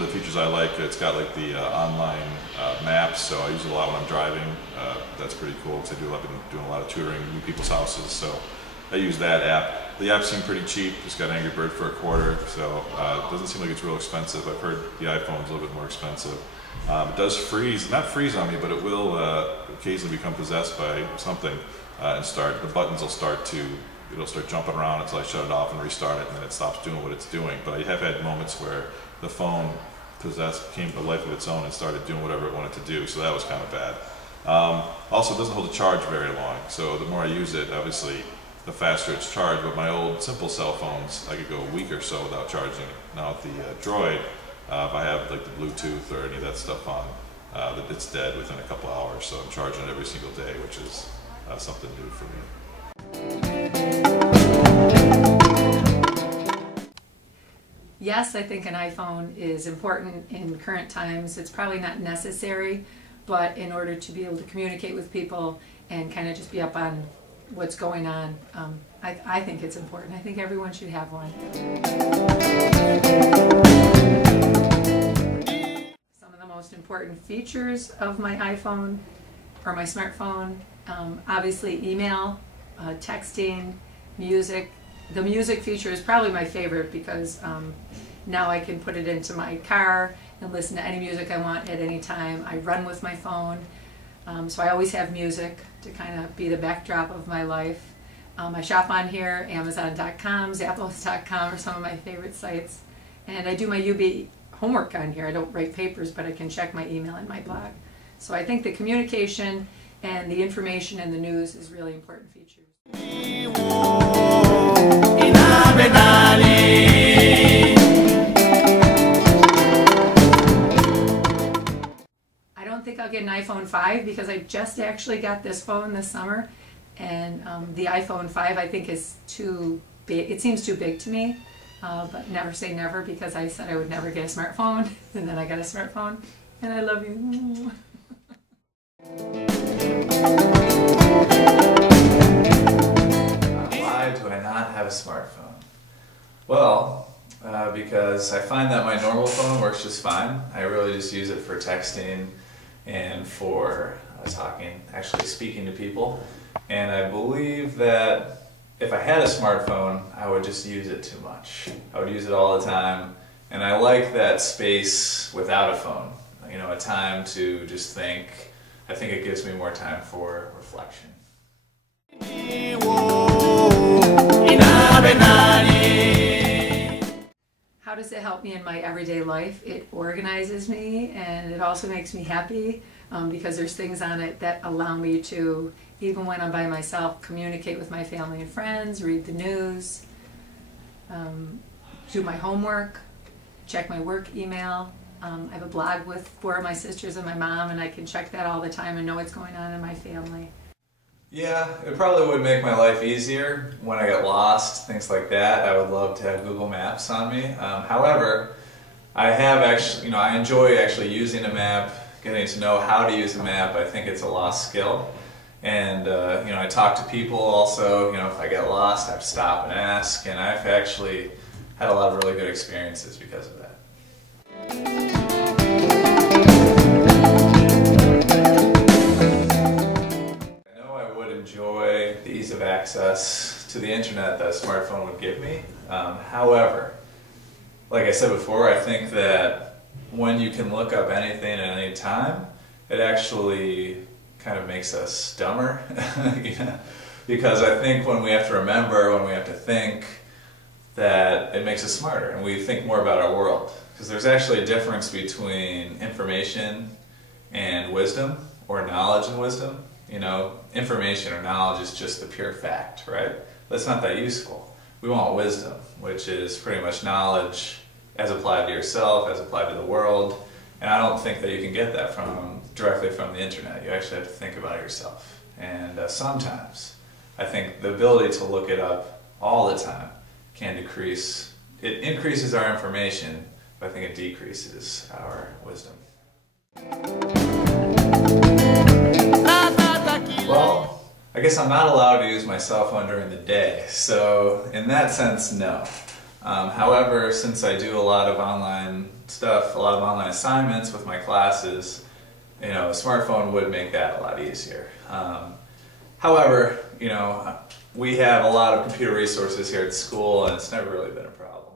of the features I like. It's got like the online maps, so I use it a lot when I'm driving. That's pretty cool because I've been doing a lot of tutoring in new people's houses, so I use that app. The app seemed pretty cheap. Just got Angry Bird for $1/4, so it doesn't seem like it's real expensive. I've heard the iPhone's a little bit more expensive. It does freeze, not freeze on me, but it will occasionally become possessed by something and start. The buttons will it'll start jumping around until I shut it off and restart it, and then it stops doing what it's doing. But I have had moments where the phone came to life of its own and started doing whatever it wanted to do, so that was kind of bad. Also, it doesn't hold a charge very long, so the more I use it, obviously, the faster it's charged. But my old simple cell phones, I could go a week or so without charging it. Now with the Droid, if I have like the Bluetooth or any of that stuff on, it's dead within a couple hours, so I'm charging it every single day, which is something new for me. Yes, I think an iPhone is important in current times. It's probably not necessary, but in order to be able to communicate with people and kind of just be up on what's going on, I think it's important. I think everyone should have one. Some of the most important features of my iPhone or my smartphone, obviously email, texting, music. The music feature is probably my favorite because now I can put it into my car and listen to any music I want at any time. I run with my phone, so I always have music to kind of be the backdrop of my life. I shop on here. Amazon.com, Zappos.com are some of my favorite sites. And I do my UB homework on here. I don't write papers, but I can check my email and my blog. So I think the communication and the information and the news is really important features. I don't think I'll get an iPhone 5 because I just actually got this phone this summer, and the iPhone 5 I think is too big. It seems too big to me, but never say never, because I said I would never get a smartphone, and then I got a smartphone, and I love you. Why do I not have a smartphone? Well, because I find that my normal phone works just fine. I really just use it for texting and for actually speaking to people. And I believe that if I had a smartphone, I would just use it too much. I would use it all the time. And I like that space without a phone. You know, a time to just think. I think it gives me more time for reflection. How does it help me in my everyday life? It organizes me, and it also makes me happy because there's things on it that allow me to, even when I'm by myself, communicate with my family and friends, read the news, do my homework, check my work email. I have a blog with 4 of my sisters and my mom, and I can check that all the time and know what's going on in my family. Yeah, it probably would make my life easier when I get lost, things like that. I would love to have Google Maps on me. However, I enjoy actually using a map, getting to know how to use a map. I think it's a lost skill. And, I talk to people also. If I get lost, I have to stop and ask. And I've actually had a lot of really good experiences because of that. Enjoy the ease of access to the internet that a smartphone would give me. However, like I said before, I think that when you can look up anything at any time, it actually kind of makes us dumber. Because I think when we have to remember, when we have to think, that it makes us smarter and we think more about our world. Because there's actually a difference between information and wisdom, or knowledge and wisdom. Information or knowledge is just the pure fact, right? That's not that useful. We want wisdom, which is pretty much knowledge as applied to yourself, as applied to the world. And I don't think that you can get that directly from the internet. You actually have to think about it yourself. And sometimes, I think the ability to look it up all the time can decrease. It increases our information, but I think it decreases our wisdom. Well, I guess I'm not allowed to use my cell phone during the day, so in that sense, no. However, since I do a lot of online stuff, a lot of online assignments with my classes, a smartphone would make that a lot easier. However, we have a lot of computer resources here at school, and it's never really been a problem.